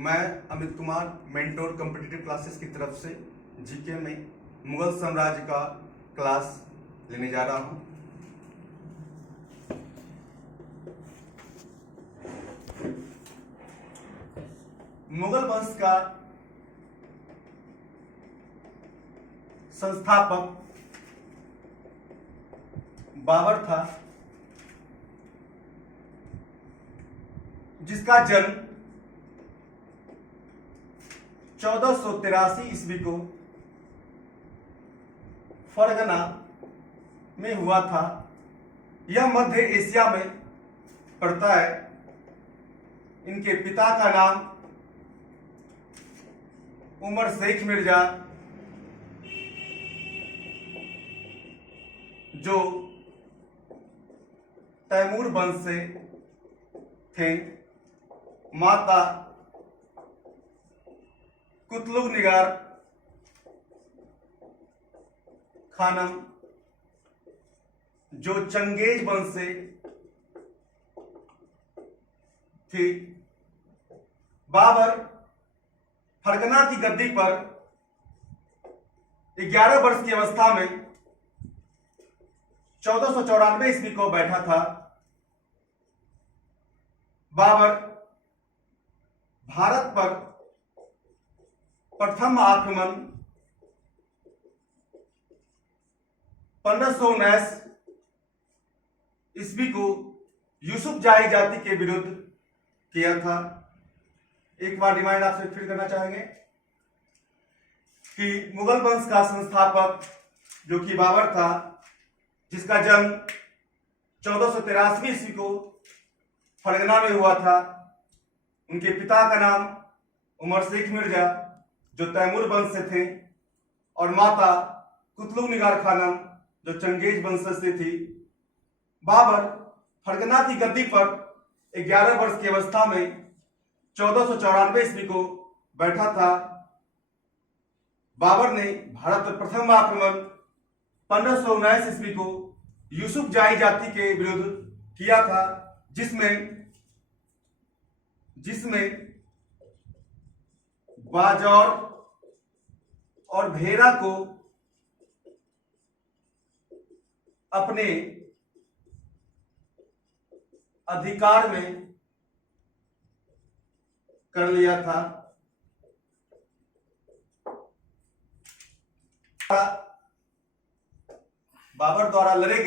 मैं Amit Kumar mentor competitive classes की तरफ से जीके में मुगल साम्राज्य का क्लास लेने जा रहा हूं। मुगल वंश का संस्थापक बाबर था, जिसका जन्म 1483 ईस्वी को फरगना में हुआ था। यह मध्य एशिया में पड़ता है। इनके पिता का नाम उमर शेख मिर्जा, जो तैमूर वंश से थे। माता कुतलुग निगार खानम, जो चंगेज वंश से थी। बाबर फरगना की गद्दी पर 11 वर्ष की अवस्था में 1494 ईस्वी को बैठा था। बाबर भारत पर प्रथम आक्रमण 1519 ईस्वी को यूसुफ जाही जाति के विरुद्ध किया था। एक बार रिमाइंड आपसे फिर करना चाहेंगे कि मुगल वंश का संस्थापक जो कि बाबर था, जिसका जन्म 1483 ईस्वी को फरगना में हुआ था। उनके पिता का नाम उमर शेख मिर्जा, जो तैमूर वंश से थे, और माता कुतलुग निगार खानम, जो चंगेज वंश से थी। बाबर फरगना की गद्दी पर 11 वर्ष की अवस्था में 1494 ईस्वी को बैठा था। बाबर ने भारत पर प्रथम आक्रमण 1519 ईस्वी को यूसुफ जाही जाति के विरुद्ध किया था, जिसमें बाजौर और भेरा को अपने अधिकार में कर लिया था। बाबर द्वारा लड़े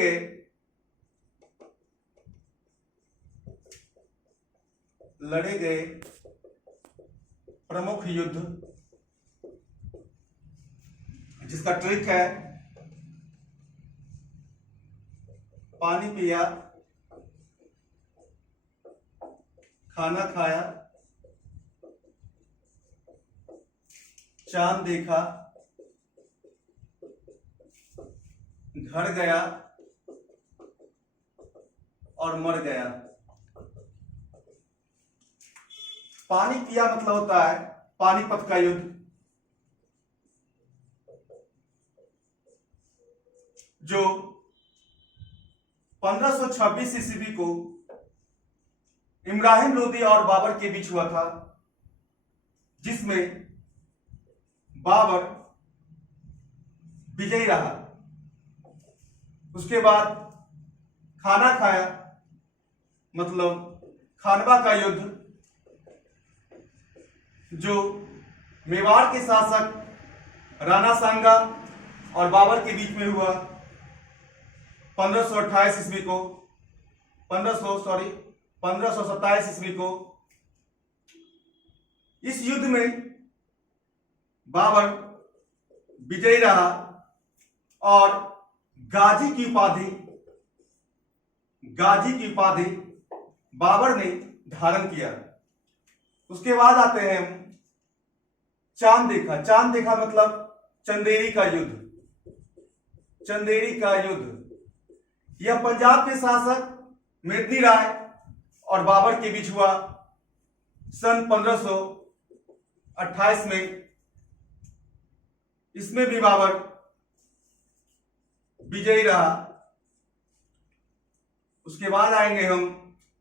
गए प्रमुख युद्ध, जिसका ट्रिक है पानी पिया, खाना खाया, चांद देखा, घर गया और मर गया। पानी पिया मतलब होता है पानीपत का युद्ध, जो 1526 ईस्वी को इब्राहिम लोदी और बाबर के बीच हुआ था, जिसमें बाबर विजयी रहा। उसके बाद खाना खाया मतलब खानवा का युद्ध, जो मेवाड़ के शासक राणा सांगा और बाबर के बीच में हुआ 1527 ईस्वी को। इस युद्ध में बाबर विजयी रहा और गाजी की उपाधि बाबर ने धारण किया। उसके बाद आते हैं हम चांद देखा मतलब चंदेरी का युद्ध। यह पंजाब के शासक मेदिनी राय और बाबर के बीच हुआ सन 1528 में। इसमें भी बाबर विजयी रहा। उसके बाद आएंगे हम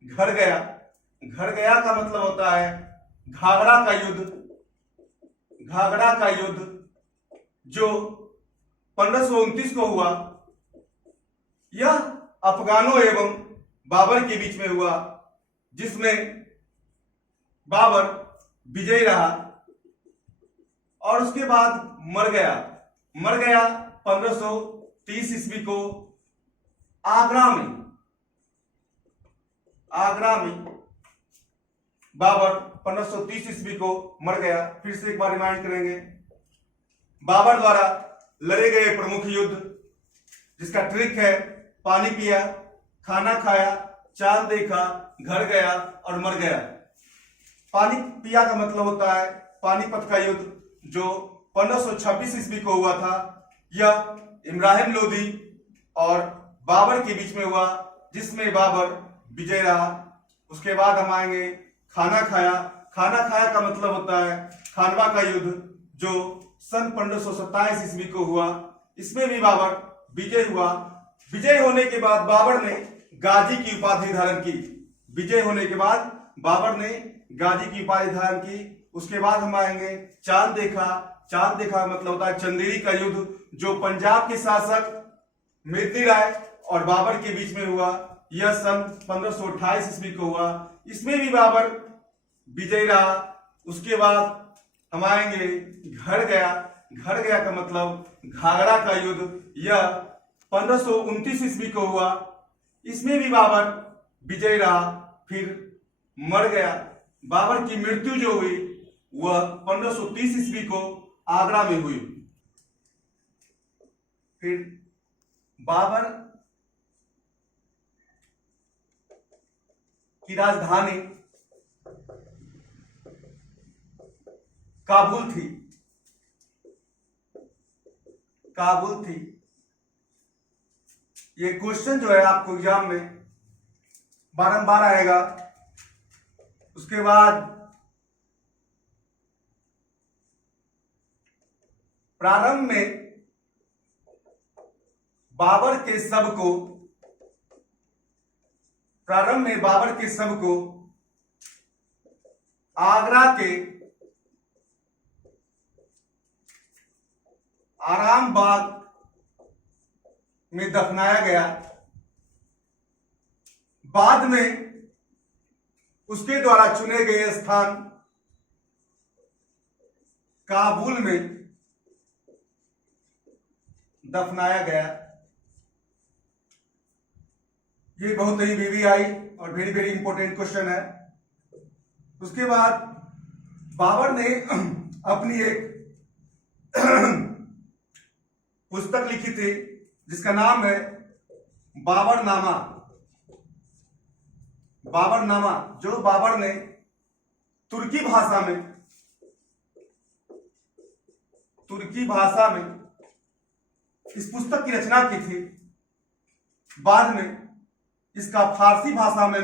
घर गया। घर गया का मतलब होता है घाघरा का युद्ध जो 1529 को हुआ, यह अफगानों एवं बाबर के बीच में हुआ, जिसमें बाबर विजयी रहा और उसके बाद मर गया 1530 ईस्वी को आगरा में बाबर 1530 ईस्वी को मर गया। फिर से एक बार रिमाइंड करेंगे, बाबर द्वारा लड़े गए प्रमुख युद्ध, जिसका ट्रिक है पानी पिया, खाना खाया, चांद देखा, घर गया और मर गया। पानी पिया का मतलब होता है पानीपत का युद्ध जो 1526 ईस्वी को हुआ था। यह इब्राहिम लोदी और बाबर के बीच में हुआ, जिसमें बाबर विजय रहा। उसके बाद हम आएंगे खाना खाया का मतलब होता है खानवा का युद्ध जो सन 1527 ईस्वी को हुआ। इसमें भी बाबर विजय हुआ। विजय होने के बाद बाबर ने गाजी की उपाधि धारण की। उसके बाद हम आएंगे चांद देखा मतलब होता है चंदेरी का युद्ध जो पंजाब के शासक मेदिनी राय और बाबर के बीच में हुआ। यह सन 1528 ईस्वी को हुआ। इसमें भी बाबर विजयी रहा। उसके बाद हम आएंगे घर गया का मतलब घाघरा का युद्ध। यह 1529 ईस्वी को हुआ। इसमें भी बाबर विजयी रहा, फिर मर गया। बाबर की मृत्यु जो हुई वह 1530 ईस्वी को आगरा में हुई। फिर बाबर की राजधानी काबुल थी। ये क्वेश्चन जो है आपको एग्जाम में बारंबार आएगा। उसके बाद प्रारंभ में बाबर के शव को आगरा के आराम बाग में दफनाया गया। बाद में उसके द्वारा चुने गए स्थान काबुल में दफनाया गया। ये बहुत ही वीवीआई और वेरी वेरी इंपॉर्टेंट क्वेश्चन है। उसके बाद बाबर ने अपनी एक पुस्तक लिखी थी जिसका नाम है बाबरनामा, जो बाबर ने तुर्की भाषा में इस पुस्तक की रचना की थी। बाद में इसका फारसी भाषा में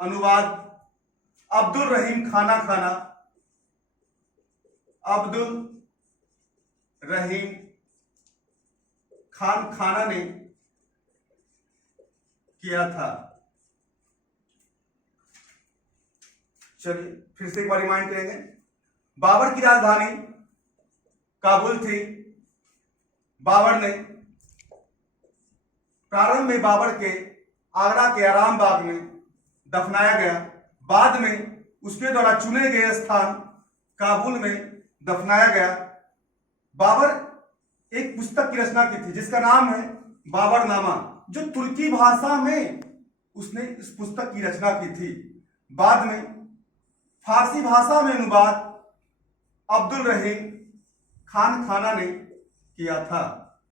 अनुवाद अब्दुल रहीम खाना ने किया था। चलिए फिर से एक बार रिमाइंड करेंगे। बाबर की राजधानी काबुल थी। बाबर ने प्रारंभ में बाबर के आगरा के आराम बाग में दफनाया गया। बाद में उसके द्वारा चुने गए स्थान काबुल में दफनाया गया। बाबर एक पुस्तक की रचना की थी जिसका नाम है बाबरनामा, जो तुर्की भाषा में उसने इस पुस्तक की रचना की थी। बाद में फारसी भाषा में अनुवाद अब्दुल रहीम खाना ने किया था।